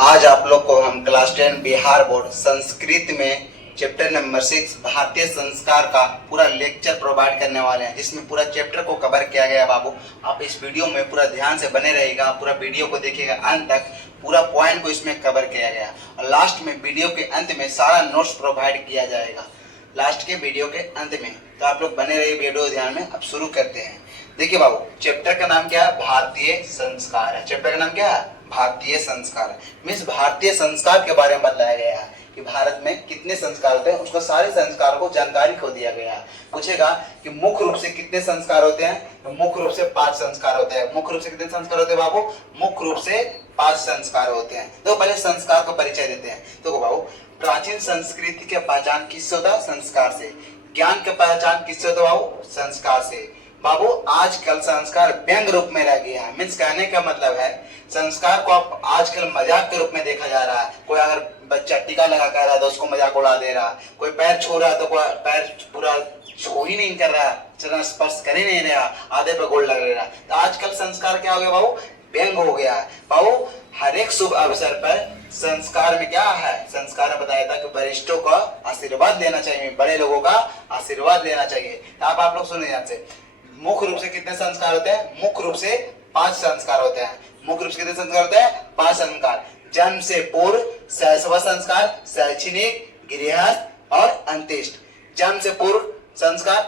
आज आप लोग को हम क्लास 10 बिहार बोर्ड संस्कृत में चैप्टर नंबर 6 भारतीय संस्कार का पूरा लेक्चर प्रोवाइड करने वाले हैं, जिसमें पूरा चैप्टर को कवर किया गया। बाबू आप इस वीडियो में पूरा ध्यान से बने रहिएगा, पूरा वीडियो को देखिएगा अंत तक, पूरा पॉइंट को इसमें कवर किया गया और लास्ट में वीडियो के अंत में सारा नोट्स प्रोवाइड किया जाएगा लास्ट के वीडियो के अंत में। तो आप लोग बने रहिए वीडियो ध्यान में। अब शुरू करते हैं। देखिए बाबू, चैप्टर का नाम क्या है? भारतीय संस्कार है। चैप्टर का नाम क्या है? भारतीय संस्कार। मीन्स भारतीय संस्कार के बारे में बताया गया है कि भारत में कितने संस्कार होते हैं, उसको सारे संस्कारों को जानकारी को दिया गया है। पूछेगा कि मुख्य रूप से कितने संस्कार होते हैं, तो मुख्य रूप से 5 संस्कार होते हैं। मुख्य रूप से कितने संस्कार होते हैं बाबू? मुख्य रूप से 5 संस्कार होते हैं। तो पहले संस्कार को परिचय देते हैं। तो बाबू, प्राचीन संस्कृति की पहचान किससे होता है? संस्कार से। ज्ञान की पहचान किससे होता है बाबू? संस्कार से। बाबू आजकल संस्कार व्यंग रूप में रह गया है। मीन्स कहने का मतलब है संस्कार को आप आजकल मजाक के रूप में देखा जा रहा है। कोई अगर बच्चा टीका लगा कर रहा है तो उसको मजाक उड़ा दे रहा है, कोई पैर छू रहा है तो कोई पैर पूरा छू ही नहीं कर रहा, चरण स्पर्श कर ही नहीं रहा, आधे पे गोल लग रहा। तो आजकल संस्कार क्या हो गया बाबू? व्यंग हो गया है। बाबू हर एक शुभ अवसर पर संस्कार में क्या है? संस्कार में बताया था कि वरिष्ठों का आशीर्वाद लेना चाहिए, बड़े लोगों का आशीर्वाद लेना चाहिए। तो आप लोग सुनिए ध्यान से। मुख्य रूप से कितने संस्कार होते हैं? मुख्य रूप से 5 संस्कार होते हैं। मुख्य रूप से कितने संस्कार होते हैं? 5 संस्कार। जन्म से पूर्व शैशव संस्कार, शैक्षणिक, गृहस्थ और अंत्येष्ट। जन्म से पूर्व संस्कार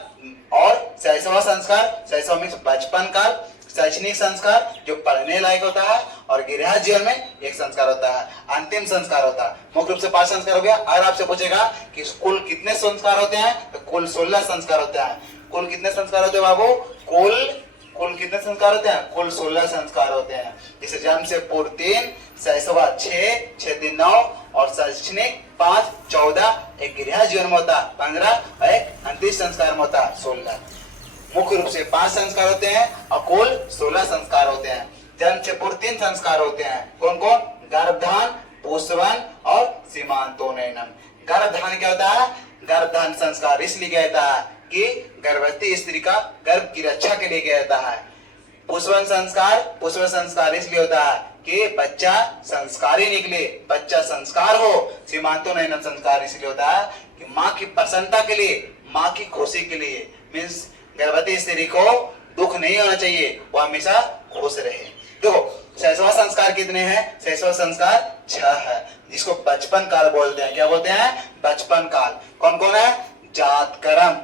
और शैशव संस्कार, शैशव में बचपन काल, शैक्षणिक संस्कार जो पढ़ने लायक होता है और गृहस्थ जीवन में एक संस्कार होता है, अंतिम संस्कार होता है। मुख्य रूप से 5 संस्कार हो गया। अगर आपसे पूछेगा कि कुल कितने संस्कार होते हैं, तो कुल 16 संस्कार होते हैं। कुल कितने संस्कार होते हैं बाबू? कुल कितने संस्कार होते हैं? कुल 16 संस्कार होते हैं। जैसे जन्म से पूर्व 3, शैशव 6, 6 9 और शैक्षणिक 5, 14, एक गृहस्थ जीवन में होता है 15 और एक अंतिम संस्कार में होता है 16। मुख्य रूप से 5 संस्कार होते हैं और कुल 16 संस्कार होते हैं। जन्म से पूर्व 3 संस्कार होते हैं। कौन कौन? गर्भधान, पुंसवन और सीमांतोनयनम। गर्भधान क्या होता है? गर्भधान संस्कार इसलिए कहता है कि गर्भवती स्त्री का गर्भ की रक्षा के लिए किया जाता है। पुंसवन संस्कार इसलिए होता है कि बच्चा संस्कारी निकले, बच्चा संस्कार हो। सीमांतोनयनम संस्कार इसलिए होता है कि माँ की प्रसन्नता के लिए, माँ की खुशी के लिए। मीन्स गर्भवती स्त्री को दुख नहीं होना चाहिए, वो हमेशा खुश रहे। देखो शैशव संस्कार कितने हैं? शैशव संस्कार 6 है, जिसको बचपन काल बोलते हैं। क्या बोलते हैं? बचपन काल। कौन कौन है? जात कर्म।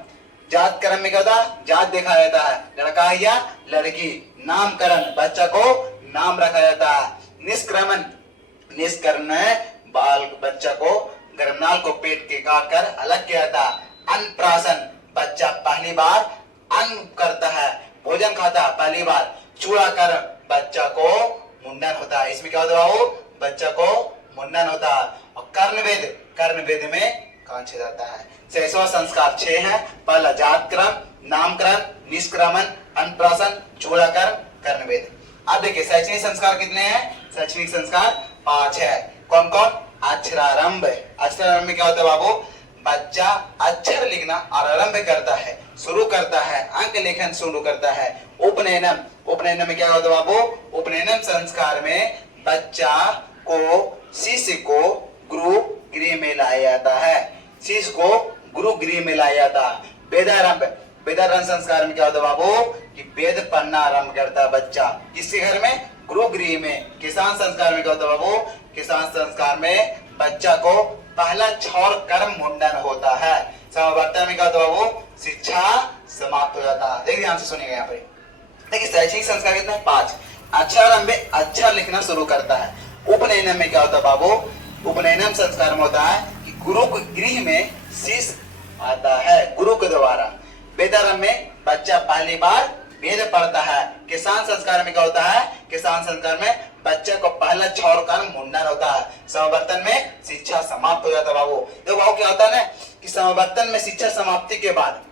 जात कर्म में क्या होता है? जात देखा जाता है, लड़का है या लड़की। नामकरण, बच्चा को नाम रखा जाता है। निष्क्रमण बाल, बच्चा को गर्भनाल को पेट के काट कर अलग किया जाता है। अन्नप्राशन, बच्चा पहली बार अन्न करता है, भोजन खाता है पहली बार। चूड़ाकरण, बच्चा को मुंडन होता है। इसमें क्या होता है? बच्चा को मुंडन होता है। और कर्णवेद में कान छेदा जाता है। शैशव संस्कार 6 है। पहला जात क्रम, नामकरण, निष्क्रमण, अन्नप्राशन, चूड़ाकरण, कर्णवेद। अब देखिए शैक्षणिक संस्कार कितने हैं? शैक्षणिक संस्कार 5 है। कौन कौन? अक्षरारंभ। अक्षरारंभ में क्या होता है बाबू? बच्चा अक्षर लिखना आरंभ करता है, शुरू करता है, अंक लेखन शुरू करता है। उपनयनम में क्या होता है बाबू? उपनयनम संस्कार में बच्चा को, शिष्य को गुरु गृह में लाया जाता है। शिष्य को गुरु गृह में लाया जाता है। वेदारंभ संस्कार में क्या होता है बाबू? कि वेद पढ़ना आरंभ करता है बच्चा। किसके घर में? गुरु गृह में। किसान संस्कार में क्या होता है बाबू? किसान संस्कार में बच्चा को पहला क्षौर कर्म मुंडन होता है। समावर्तन में क्या होता है बाबू? शिक्षा समाप्त हो जाता है। देखिए ध्यान से सुनिएगा यहाँ पे। देखिए शैक्षणिक संस्कार कितने? 5। अक्षरारंभ में अक्षर लिखना शुरू करता है। उपनयन में क्या होता है बाबू? उपनयन संस्कार में होता है कि गुरु गृह में शिष्य आता है गुरु के द्वारा। वेदारंभ में बच्चा पहली बार वेद पढ़ता है। किसान संस्कार में क्या होता है? किसान संस्कार में बच्चे को पहला क्षौर कर्म मुंडन होता है। समावर्तन में शिक्षा समाप्त हो जाता है बाबू। देखो बाबू क्या होता है ना कि समावर्तन में शिक्षा समाप्ति के बाद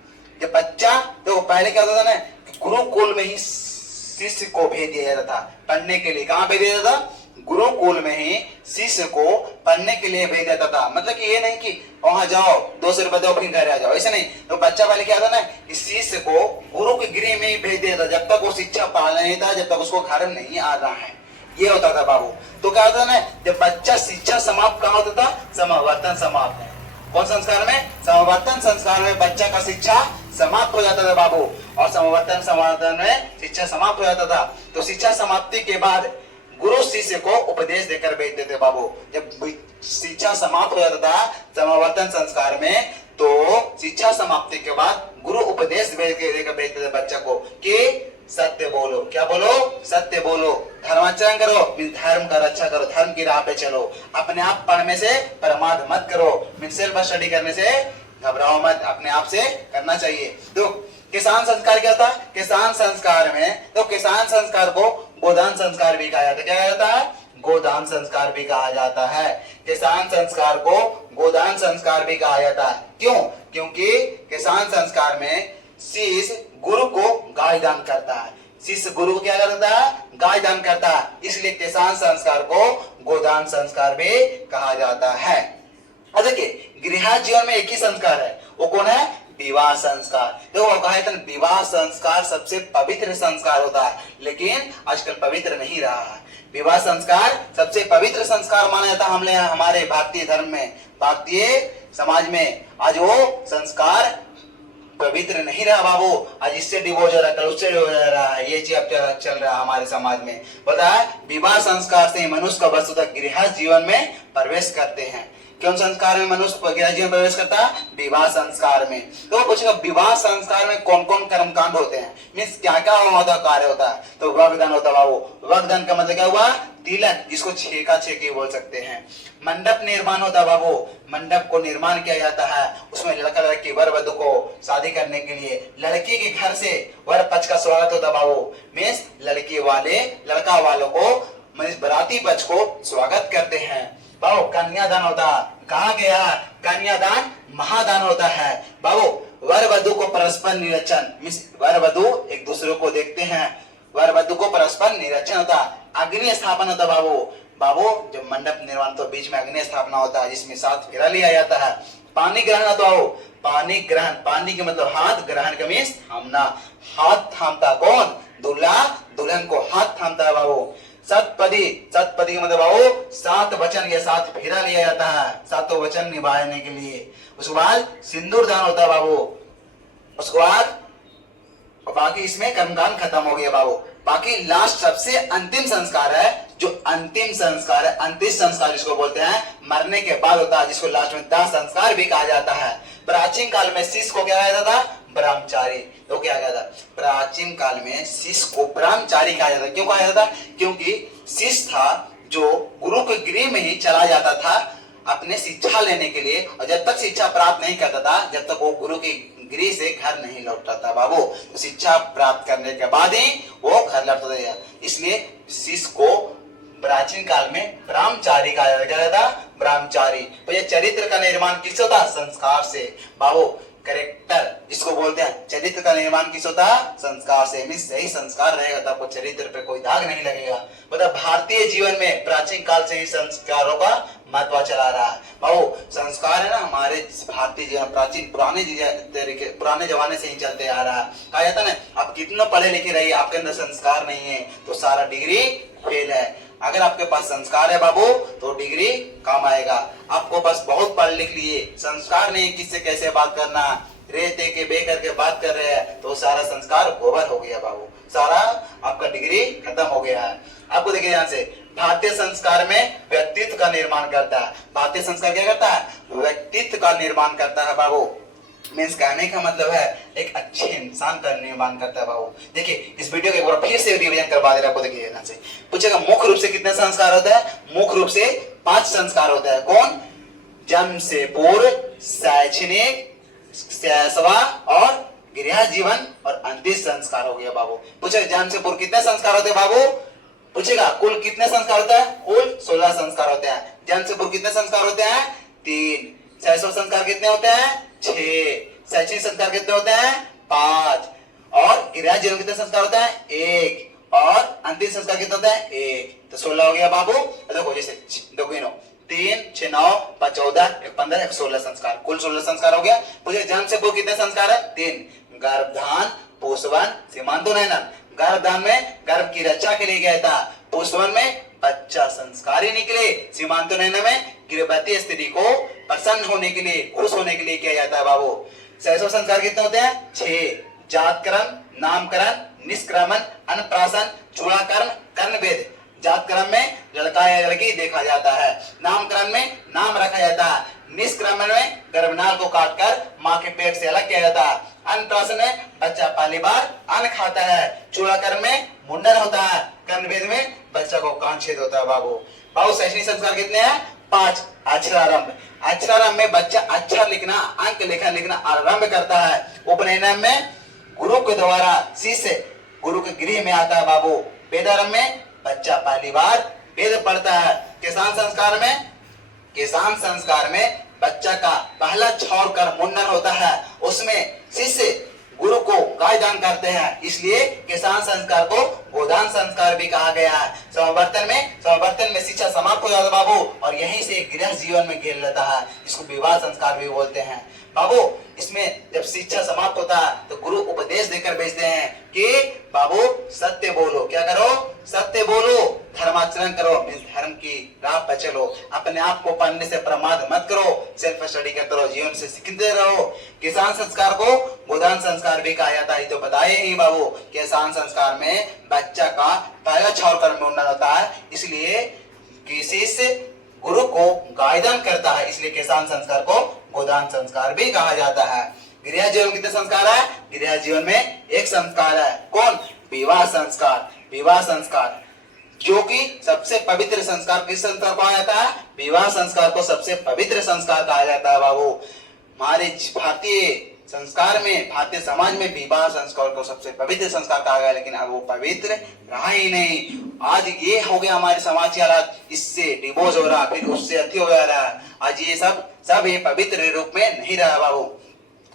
जब बच्चा, देखो पहले क्या होता था ना कि गुरुकुल में ही शिष्य को भेज दिया जाता था पढ़ने के लिए। कहाँ भेज दिया जाता था? गुरुकुल में ही शिष्य को पढ़ने के लिए भेजा जाता था। मतलब कि ये नहीं कि वहां जाओ 200 रुपए दो फिर घर आ जाओ, ऐसे नहीं। तो बच्चा पहले क्या था ना कि शिष्य को गुरु के गृह में ही भेज दिया था, जब तक वो शिक्षा पा नहीं था, जब तक उसको घर नहीं आ रहा है। ये होता था बाबू। तो क्या होता था ना, जब बच्चा शिक्षा समाप्त कहाँ होता था, समावर्तन समाप्त है। कौन संस्कार में, समावर्तन संस्कार में बच्चा का शिक्षा समाप्त हो जाता था बाबू। और समावर्तन समावर्तन में शिक्षा समाप्त हो जाता था। तो शिक्षा समाप्ति के बाद गुरु शिष्य को उपदेश देकर भेजते थे बाबू। जब शिक्षा समाप्त हो जाता था समावर्तन संस्कार में, तो शिक्षा समाप्ति के बाद गुरु उपदेश देकर भेजते थे बच्चा को कि सत्य बोलो। क्या बोलो, सत्य बोलो, धर्माचरण करो, धर्म का रक्षा करो, धर्म की राह पे चलो, अपने आप पढ़ने से प्रमाद मत करो, सेल्फ स्टडी करने से घबराओ मत, अपने आप से करना चाहिए। तो किसान संस्कार क्या था, किसान संस्कार में, तो किसान संस्कार को गोदान संस्कार भी कहा जाता है। क्या कहा जाता है, गोदान संस्कार भी कहा जाता है। किसान संस्कार को गोदान संस्कार भी कहा जाता है। क्यों, क्योंकि किसान संस्कार में शिष्य गुरु को गाय दान करता है, शिष्य गुरु को क्या करता है, गाय दान करता है, इसलिए किसान संस्कार को गोदान संस्कार भी कहा जाता है। अब देखिए गृह जीवन में एक ही संस्कार है, वो कौन है, विवाह संस्कार। देखो कहा था विवाह संस्कार सबसे पवित्र संस्कार होता है, लेकिन आजकल पवित्र नहीं रहा है। विवाह संस्कार सबसे पवित्र संस्कार माना जाता है हमारे भारतीय धर्म में, भारतीय समाज में। आज वो संस्कार पवित्र नहीं रहा बाबू। आज इससे डिवोर्स हो रहा है, कल उससे हो रहा है, ये चीज अब चल रहा है हमारे समाज में। पता है विवाह संस्कार से मनुष्य का वस्तुतः गृह जीवन में प्रवेश करते हैं। कौन संस्कार में मनुष्य गृह जीवन प्रवेश करता है, विवाह संस्कार में। तो पूछेगा विवाह संस्कार में कौन कौन कर्मकांड होते हैं, मीन्स क्या क्या होता कार्य होता है। तो वगदान होता है बाबू। वगदान का मतलब क्या हुआ, तिलक, जिसको छेका छेकी बोल सकते हैं। मंडप निर्माण होता है बाबू, मंडप को निर्माण किया जाता है, उसमें लड़का लड़की वर वधु को शादी करने के लिए लड़की के घर से वर पक्ष का स्वागत होता है बाबू। मीन्स लड़की वाले लड़का वालों को मीन्स बराती पक्ष को स्वागत करते हैं बाबू। कन्यादान होता है, कहा गया कन्यादान महादान होता है बाबू। वर वधु को परस्पर निरीक्षण, मीन्स वर वधु एक दूसरे को देखते हैं, वर वधु को परस्पर निरीक्षण होता है। अग्नि स्थापन होता बाबू। बाबू जब मंडप निर्माण तो बीच में अग्नि स्थापना होता है, जिसमें साथ फेरा लिया जाता है। पानी ग्रहण होता हो, पानी ग्रहण, पानी के मतलब हाथ, ग्रहण का मीन्स थामना, हाथ थामता कौन, दूल्हा दुल्हन को हाथ थामता है बाबू। सतपदी, सतपदी का मतलब बाबू सात वचन या सात फेरा लिया जाता है, सातों वचन निभाने के लिए। उसके बाद सिंदूर दान होता है बाबू। उसके बाद बाकी इसमें कर्मकांड खत्म हो गया बाबू। बाकी लास्ट सबसे अंतिम संस्कार है, जो अंतिम संस्कार है, अंतिम संस्कार जिसको बोलते हैं मरने के बाद होता है, जिसको लास्ट में दाह संस्कार भी कहा जाता है। प्राचीन काल में शिष्य को क्या कहा जाता था, ब्रह्मचारी। तो क्या कहा जाता, प्राचीन काल में शिष्य को ब्रह्मचारी कहा जाता। क्यों कहा जाता, क्योंकि शिष्य था जो गुरु के गृह में ही चला जाता था अपने शिक्षा लेने के लिए, और जब तक शिक्षा प्राप्त नहीं करता था, जब तक वो गुरु के गृह से घर नहीं लौटता था बाबू। तो शिक्षा प्राप्त करने के बाद ही वो घर लौटता था, इसलिए शिष्य को प्राचीन काल में ब्रह्मचारी कहा जाता था, ब्रह्मचारी। तो ये चरित्र का निर्माण किससे होता, संस्कार से बाबू। करेक्टर जिसको बोलते हैं, चरित्र का निर्माण किस होता है, संस्कार से। मीन्स सही संस्कार रहेगा तो आपको चरित्र पे कोई दाग नहीं लगेगा। मतलब भारतीय जीवन में प्राचीन काल से ही संस्कारों का महत्व चला रहा है बाबू। संस्कार है ना हमारे भारतीय जीवन प्राचीन पुराने जमाने से ही चलते आ रहा है। कहा जाता है ना, आप कितना पढ़े लिखे रहिए, आपके अंदर संस्कार नहीं है तो सारा डिग्री फेल है। अगर आपके पास संस्कार है बाबू तो डिग्री काम आएगा। आपको बस बहुत पढ़ लिख लिए, संस्कार नहीं, किससे कैसे बात करना, रेते के बे करके बात कर रहे हैं, तो सारा संस्कार गोबर हो गया बाबू, सारा आपका डिग्री खत्म हो गया है। आपको देखिए ध्यान से, भारतीय संस्कार में व्यक्तित्व का निर्माण करता है। भारतीय संस्कार क्या करता है, व्यक्तित्व का निर्माण करता है बाबू। मीन्स कहने का मतलब है एक अच्छे इंसान का निर्माण करता है बाबू। देखिए इस वीडियो को एक बार फिर से रिवीजन करवा दे रहा आपको। देखिए ध्यान से पूछेगा मुख्य रूप से कितने संस्कार होते हैं, मुख्य रूप से 5 संस्कार होते हैं। कौन, जन्म से पूर्व, शैक्षणिक, सेवा और गृह जीवन और अंतिम संस्कार हो गया बाबू। पूछेगा जन्म से पूर्व कितने संस्कार होते हैं बाबू, पूछेगा कुल कितने संस्कार होते हैं, कुल 16 संस्कार होते हैं। जन्म से पूर्व कितने संस्कार होते हैं, 3। शैशव संस्कार कितने होते हैं, 6। शैक्षणिक संस्कार कितने होते हैं, 5। और गृह जीवन कितने संस्कार होते हैं, 1। और अंतिम संस्कार कितने होते हैं, 1। तो 16 हो गया बाबू। देखो जैसे देखो 3, 6, 9, 5, 14, 15, 16 संस्कार, कुल 16 संस्कार हो गया। पूछे जन्म से पूर्व कितने संस्कार है, 3। गर्भधान, पोषवन, सीमांतोनयनन। गर्भधान में गर्भ की रक्षा के लिए गया था, पोषवन में बच्चा संस्कारी निकले। सीमांत नयन में गर्भवती स्त्री को प्रसन्न होने के लिए, खुश होने के लिए किया जाता है बाबू। शैशव संस्कार कितने होते हैं? 6। जातकर्म, नामकरण, निष्क्रमण, अन्नप्राशन, चूड़ाकरण, कर्णवेद। जातकर्म में लड़का या लड़की देखा जाता है, नामकरण में नाम रखा जाता है, निष्क्रमण में गर्भनाल को काटकर मां के पेट से अलग किया जाता है, अन्नप्राशन में बच्चा पहली बार अन्न खाता है, चूड़ाकरण में मुंडन होता है, कर्णवेद में बच्चा को कान छेद होता है बाबू। बाबू शैक्षणिक संस्कार कितने हैं? 5। अक्षरारंभ, अक्षरारंभ में बच्चा अक्षर लिखना, अंक लेखन लिखना आरंभ करता है। उपनयन में गुरु के द्वारा शिष्य गुरु के गृह में आता है बाबू। वेदारंभ में बच्चा पहली बार वेद पढ़ता है। किसान संस्कार में बच्चा का पहला छोड़कर मुंडन होता है, उसमें शिष्य गुरु को गाय दान करते हैं, इसलिए किसान संस्कार को गोदान संस्कार भी कहा गया है। समावर्तन में शिक्षा समाप्त हो जाता है बाबू, और यहीं से गृह जीवन में घेर लेता है, इसको विवाह संस्कार भी बोलते हैं बाबू। इसमें जब शिक्षा समाप्त होता है तो गुरु उपदेश देकर भेजते हैं कि बाबू सत्य बोलो, क्या करो? सत्य बोलो, धर्माचरण करो, धर्म की राह पर चलो, अपने आप को पढ़ने से प्रमाद मत करो, सेल्फ स्टडी करते रहो, जीवन से सीखते रहो। किसान संस्कार को गोदान संस्कार भी कहा जाता है, तो बताए ही बाबू। किसान संस्कार में बच्चा का पहला छोड़कर मुंडन होता है, इसलिए किसी से गुरु को गायदान करता है, इसलिए किसान संस्कार को गोदान संस्कार भी कहा जाता है। गृह जीवन कितने संस्कार है? गृह जीवन में एक संस्कार है, कौन? विवाह संस्कार। विवाह संस्कार जो कि सबसे पवित्र संस्कार, किस संस्कार को कहा जाता है? विवाह संस्कार को सबसे पवित्र संस्कार कहा जाता है बाबू। हमारे भारतीय संस्कार में, भारतीय समाज में विवाह संस्कार को सबसे पवित्र संस्कार कहा गया, लेकिन अब वो पवित्र रहा ही नहीं। आज ये हो गया हमारे समाज की हालत, इससे डिवोर्स हो रहा, फिर उससे अति हो जा रहा है। आज ये सब ये पवित्र रूप में नहीं रहा बाबू।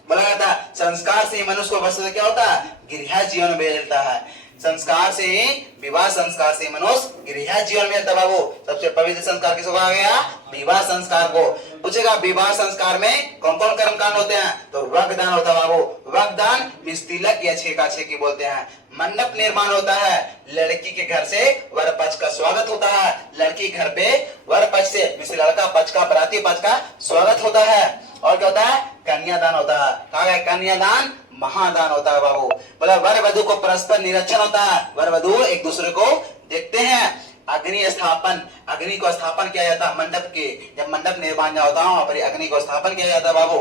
बोला जाता है संस्कार से मनुष्य को बस क्या होता है? गृह जीवन में मिलता है। संस्कार से ही, विवाह संस्कार से मनुष्य गृह जीवन में बाबू। सबसे पवित्र संस्कार किसको कहा गया? विवाह संस्कार को। पूछेगा विवाह संस्कार में कौन कौन कर्म कांड होते हैं? तो वरदान होता है बाबू। वरदान मींस तिलक या छेका छेकी बोलते हैं। मंडप निर्माण होता है, लड़की के घर से वर पक्ष का स्वागत होता है, लड़की घर पे वर पक्ष से मींस लड़का पक्ष का, बराती पक्ष का स्वागत होता है। और क्या होता है? कन्यादान होता है। कहा गया कन्यादान महादान होता है बाबू। बोला वर वधु को परस्पर निरीक्षण होता है, वर वधु एक दूसरे को देखते हैं। अग्नि स्थापन, अग्नि को स्थापन किया जाता है मंडप के, जब मंडप निर्माण होता है वहां पर अग्नि को स्थापन किया जाता है बाबू।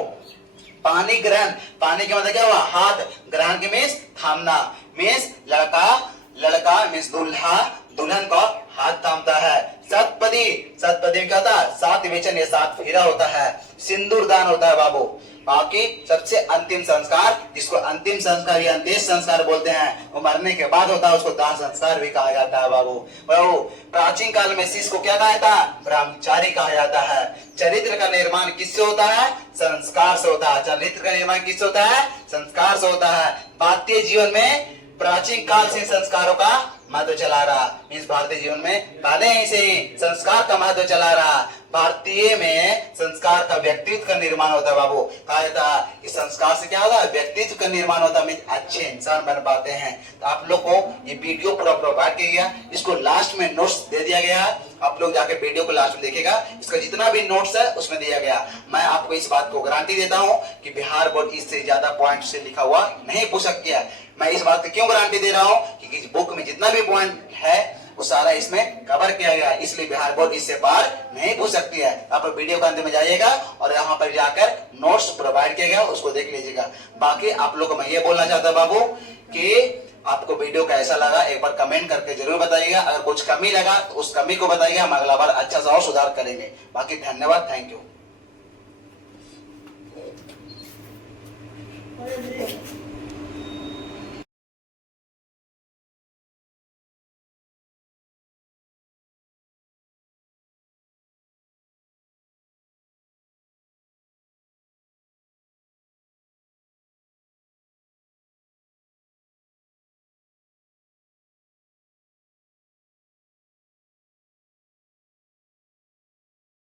पानी ग्रहण, पानी के मतलब क्या हुआ? हाथ, ग्रहण के मीन्स थामना, मीन्स लड़का मीन्स दूल्हा दुल्हन को हाथ थामता है। सतपदी, सतपदी में क्या होता है? 7 वचन या 7 फेरा होता है। सिंदूर दान होता है बाबू। बाकी सबसे अंतिम संस्कार, जिसको अंतिम संस्कार या अंत्येष्ट संस्कार बोलते हैं, वो मरने के बाद होता है, उसको दाह संस्कार भी कहा जाता है बाबू। प्राचीन काल में शिष्य को क्या कहा जाता है? ब्रह्मचारी कहा जाता है। चरित्र का निर्माण किससे होता है? संस्कार से होता है। चरित्र का निर्माण किससे होता है? संस्कार से होता है। भारतीय जीवन में प्राचीन काल से संस्कारों का महत्व चला रहा, मीन्स भारतीय जीवन में पहले ही से ही संस्कार का महत्व चला रहा। भारतीय में संस्कार का व्यक्तित्व का निर्माण होता है बाबू। कहा जाता है इस संस्कार से क्या होता है? व्यक्तित्व का निर्माण होता है, मीन्स अच्छे इंसान बन पाते हैं। तो आप लोग को ये वीडियो पूरा प्रोवाइड किया गया, इसको लास्ट में नोट्स दे दिया गया है, आप लोग जाके वीडियो को लास्ट में देखेगा, इसका जितना भी नोट्स है उसमें दिया गया। मैं आपको इस बात को गारंटी देता हूँ कि बिहार बोर्ड इससे ज्यादा पॉइंट से लिखा हुआ नहीं पूछ सकती है। मैं इस बात की क्यों गारंटी दे रहा हूँ? क्योंकि इस बुक में जितना भी पॉइंट है वो सारा इसमें कवर किया गया है, इसलिए बिहार बोर्ड इससे पार नहीं पूछ सकती है। आप वीडियो के अंत में जाइएगा और यहाँ पर जाकर नोट्स प्रोवाइड किया गया, उसको देख लीजिएगा। बाकी आप लोग को मैं ये बोलना चाहता हूँ बाबू कि आपको वीडियो कैसा लगा एक बार कमेंट करके जरूर बताइएगा। अगर कुछ कमी लगा तो उस कमी को बताइएगा, हम अगला बार अच्छा सा और सुधार करेंगे। बाकी धन्यवाद, थैंक यू।